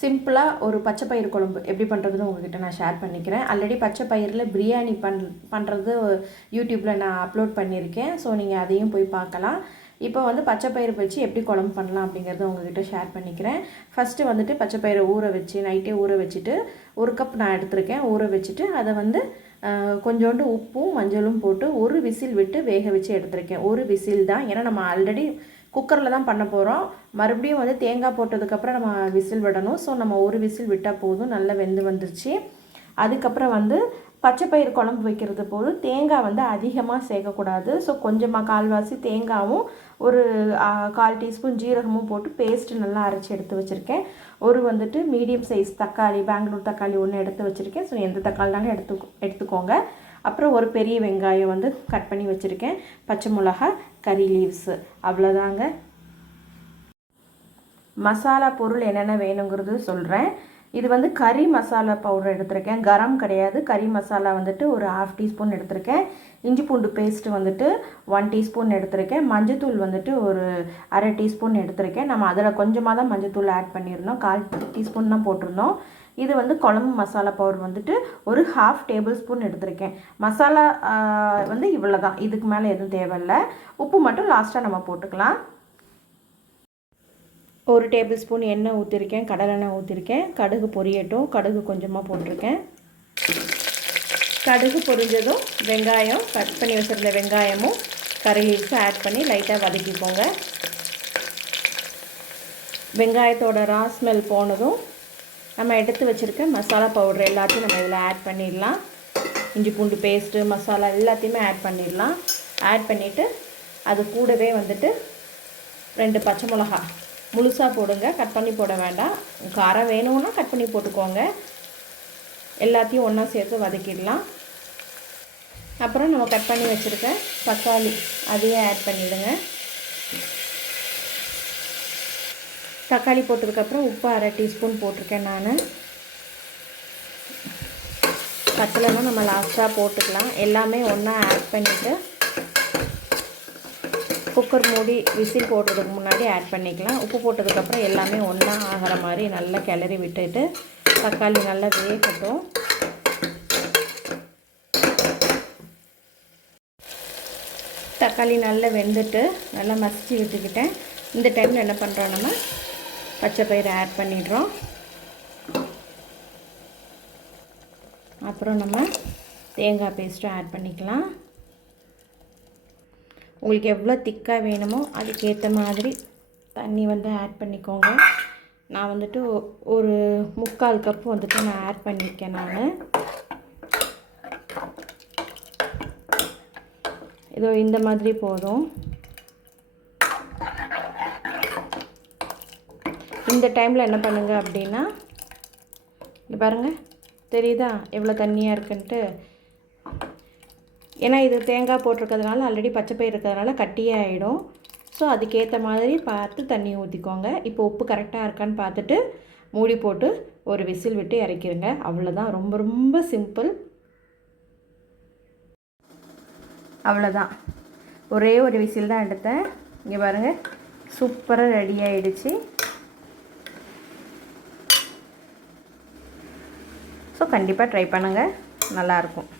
சிம்பிளாக ஒரு பச்சை பயிறு குழம்பு எப்படி பண்ணுறதுன்னு உங்கள்கிட்ட நான் ஷேர் பண்ணிக்கிறேன். ஆல்ரெடி பச்சை பயிரில் பிரியாணி பண்ணுறது யூடியூப்பில் நான் அப்லோட் பண்ணியிருக்கேன். ஸோ நீங்கள் அதையும் போய் பார்க்கலாம். இப்போ வந்து பச்சை பயிறு வச்சு எப்படி குழம்பு பண்ணலாம் அப்படிங்கிறத உங்கள்கிட்ட ஷேர் பண்ணிக்கிறேன். ஃபஸ்ட்டு வந்துட்டு பச்சை பயிரை ஊற வச்சு நைட்டே ஊற வச்சுட்டு 1 கப் நான் எடுத்திருக்கேன். ஊற வச்சுட்டு அதை வந்து கொஞ்சோண்டு உப்பும் மஞ்சளும் போட்டு ஒரு விசில் விட்டு வேக வச்சு எடுத்திருக்கேன். ஒரு விசில் தான், ஏன்னா நம்ம ஆல்ரெடி குக்கரில் தான் பண்ண போகிறோம். மறுபடியும் வந்து தேங்காய் போட்டதுக்கப்புறம் நம்ம விசில் விடணும். ஸோ நம்ம ஒரு விசில் விட்டால் போதும். நல்லா வெந்து வந்துருச்சு. அதுக்கப்புறம் வந்து பச்சை பயிறு குழம்பு வைக்கிறது போது தேங்காய் வந்து அதிகமாக சேர்க்கக்கூடாது. ஸோ கொஞ்சமாக கால்வாசி தேங்காயும் ஒரு 1/4 டீஸ்பூன் ஜீரகமும் போட்டு பேஸ்ட்டு நல்லா அரைச்சி எடுத்து வச்சுருக்கேன். ஒரு வந்துட்டு மீடியம் சைஸ் தக்காளி, பெங்களூர் தக்காளி ஒன்று எடுத்து வச்சுருக்கேன். ஸோ எந்த தக்காளினாலும் எடுத்துக்கோங்க. அப்புறம் ஒரு பெரிய வெங்காயம் வந்து கட் பண்ணி வச்சுருக்கேன். பச்சை மிளகா, கறி லீவ்ஸு, அவ்வளோதாங்க. மசாலா பொருள் என்னென்ன வேணுங்கிறது சொல்கிறேன். இது வந்து கறி மசாலா பவுடர் எடுத்திருக்கேன். கரம் கிடையாது. கறி மசாலா வந்துட்டு ஒரு 1/2 டீஸ்பூன் எடுத்திருக்கேன். இஞ்சி பூண்டு பேஸ்ட்டு வந்துட்டு 1 டீஸ்பூன் எடுத்திருக்கேன். மஞ்சத்தூள் வந்துட்டு ஒரு 1/2 டீஸ்பூன் எடுத்திருக்கேன். நம்ம அதில் கொஞ்சமாக தான் மஞ்சத்தூள் ஆட் பண்ணியிருந்தோம். 1/4 டீஸ்பூன் தான் போட்டிருந்தோம். இது வந்து குழம்பு மசாலா பவுடர் வந்துட்டு ஒரு 1/2 டேபிள் ஸ்பூன் எடுத்திருக்கேன். மசாலா வந்து இவ்வளோ தான், இதுக்கு மேலே எதுவும் தேவையில்லை. உப்பு மட்டும் லாஸ்ட்டாக நம்ம போட்டுக்கலாம். 1 டேபிள் ஸ்பூன் எண்ணெய் ஊற்றிருக்கேன். கடலெண்ணெய் ஊற்றிருக்கேன். கடுகு பொரியட்டும். கடுகு கொஞ்சமாக போட்டிருக்கேன். கடுகு பொரிஞ்சதும் வெங்காயம், கட் பண்ணி வச்சுருந்த வெங்காயமும் கறி லீவ்ஸும் ஆட் பண்ணி லைட்டாக வதக்கிக்கோங்க. வெங்காயத்தோட ரா ஸ்மெல் போனதும் நம்ம எடுத்து வச்சுருக்க மசாலா பவுடர் எல்லாத்தையும் நம்ம இதில் ஆட் பண்ணிடலாம். இஞ்சி பூண்டு பேஸ்ட்டு, மசாலா எல்லாத்தையுமே ஆட் பண்ணிடலாம். ஆட் பண்ணிவிட்டு அது கூடவே வந்துட்டு 2 பச்சை மிளகா முழுசாக போடுங்க, கட் பண்ணி போட வேண்டாம். காரம் வேணும்னா கட் பண்ணி போட்டுக்கோங்க. எல்லாத்தையும் ஒன்றா சேர்த்து வதக்கிடலாம். அப்புறம் நம்ம கட் பண்ணி வச்சுருக்க தக்காளி அதையே ஆட் பண்ணிவிடுங்க. தக்காளி போட்டதுக்கப்புறம் உப்பு 1/2 டீஸ்பூன் போட்டிருக்கேன் நான். பச்சைலன்னா நம்ம லாஸ்ட்டாக போட்டுக்கலாம். எல்லாமே ஒன்றா ஆட் பண்ணிவிட்டு குக்கர் மூடி விசில் போடுறதுக்கு முன்னாடி ஆட் பண்ணிக்கலாம். உப்பு போட்டதுக்கப்புறம் எல்லாமே ஒன்றா ஆகிற மாதிரி நல்லா கிளறி விட்டுட்டு தக்காளி நல்லா வேகட்டும். தக்காளி நல்லா வெந்துட்டு நல்லா மசிச்சு விட்டுக்கிட்டேன். இந்த டைமில் என்ன பண்ணுறோம், நம்ம பச்சை பயிரை ஆட் பண்ணிடுறோம். அப்புறம் நம்ம தேங்காய் பேஸ்ட்டும் ஆட் பண்ணிக்கலாம். உங்களுக்கு எவ்வளோ திக்காக வேணுமோ அதுக்கேற்ற மாதிரி தண்ணி வந்து ஆட் பண்ணிக்கோங்க. நான் வந்துட்டு ஒரு 3/4 கப்பு வந்துட்டு நான் ஆட் பண்ணியிருக்கேன். நான் இதோ இந்த மாதிரி போதும். இந்த டைமில் என்ன பண்ணுங்கள் அப்படின்னா, இது பாருங்கள், தெரியுதா எவ்வளோ தண்ணியாக இருக்குன்ட்டு. ஏன்னா இது தேங்காய் போட்டிருக்கிறதுனால ஆல்ரெடி பச்சை பயிர் இருக்கிறதுனால கட்டியாக ஆகிடும். ஸோ அதுக்கேற்ற மாதிரி பார்த்து தண்ணி ஊற்றிக்கோங்க. இப்போ உப்பு கரெக்டாக இருக்கான்னு பார்த்துட்டு மூடி போட்டு ஒரு விசில் விட்டு இறக்கிடுங்க. அவ்வளோதான். ரொம்ப ரொம்ப சிம்பிள். அவ்வளோதான். ஒரே ஒரு விசில் தான் எடுத்தேன். இங்கே பாருங்கள், சூப்பராக ரெடி ஆகிடுச்சு. ஸோ கண்டிப்பாக ட்ரை பண்ணுங்கள், நல்லாயிருக்கும்.